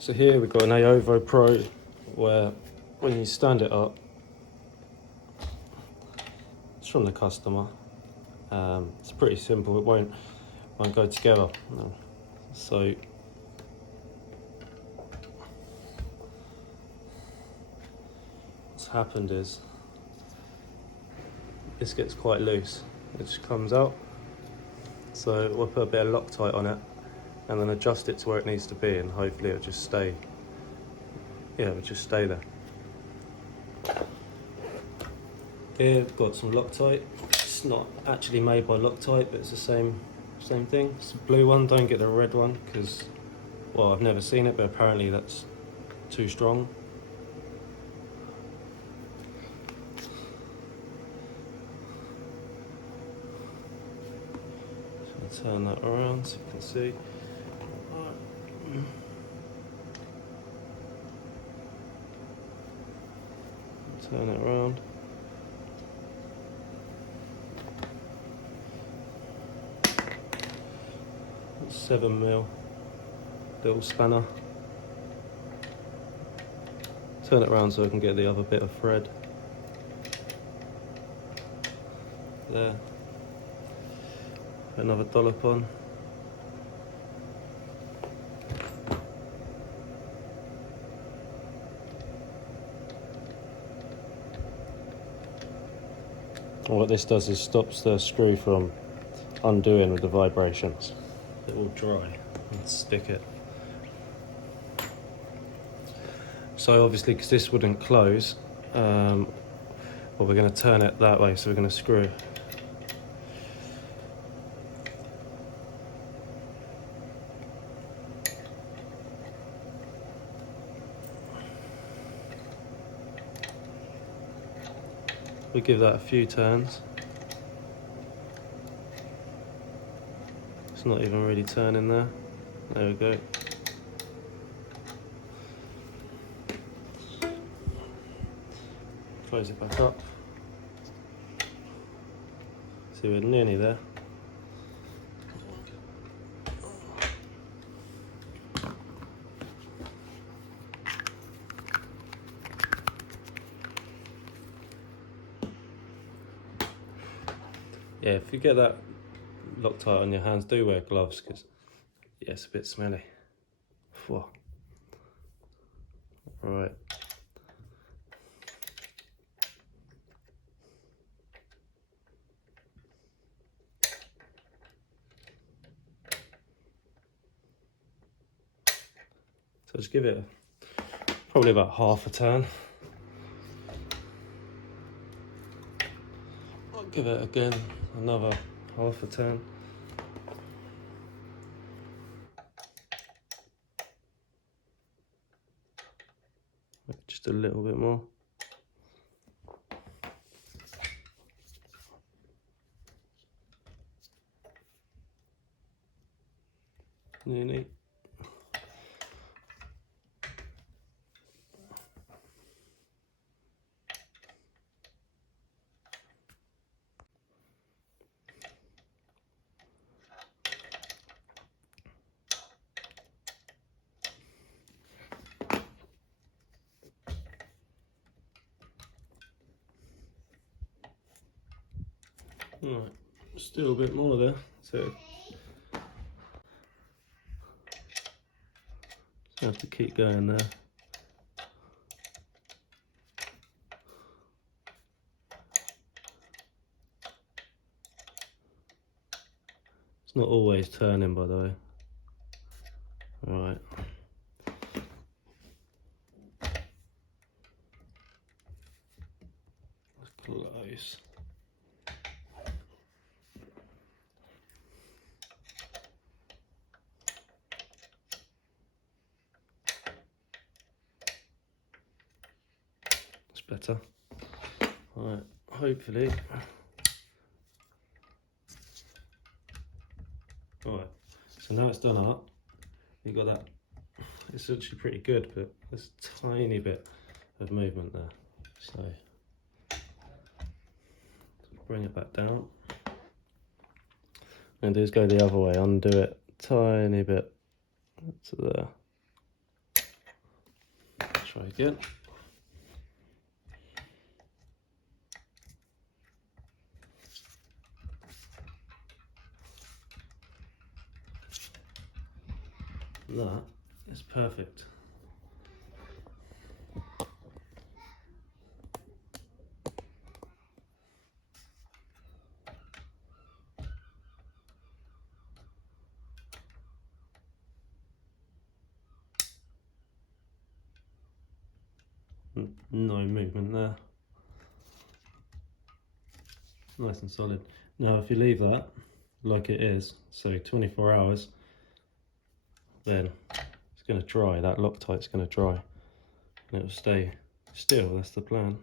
So here we've got an aovo Pro where when you stand it up, it's from the customer. It's pretty simple, it won't go together. No. So what's happened is this gets quite loose. It just comes out. So we'll put a bit of Loctite on it and then adjust it to where it needs to be, and hopefully it'll just stay. Yeah, it'll just stay there. Here we've got some Loctite. It's not actually made by Loctite, but it's the same thing. It's a blue one. Don't get the red one because, well, I've never seen it, but apparently that's too strong. So turn that around so you can see. Turn it around. It's 7mm little spanner. Turn it around so I can get the other bit of thread. There. Put another dollop on. And what this does is stops the screw from undoing with the vibrations. It will dry and stick it. So obviously, because this wouldn't close, well, we're going to turn it that way, so we're going to screw it. We give that a few turns. It's not even really turning there. There we go. Close it back up. See, we're nearly there. Yeah, if you get that Loctite on your hands, do wear gloves because yeah, it's a bit smelly. Whoa. Right. So just give it probably about half a turn. I'll give it again another half a turn. Just a little bit more. Nearly. Right, still a bit more there, so just have to keep going there. It's not always turning, by the way. Right. Close. That's better. Right, hopefully. Alright, so now it's done up. You've got that. It's actually pretty good, but there's a tiny bit of movement there. So bring it back down. And do is go the other way, undo it tiny bit to there. Try again. That is perfect. No movement there. Nice and solid. Now if you leave that like it is, so 24 hours, then it's going to dry, that Loctite's going to dry and it'll stay still. That's the plan.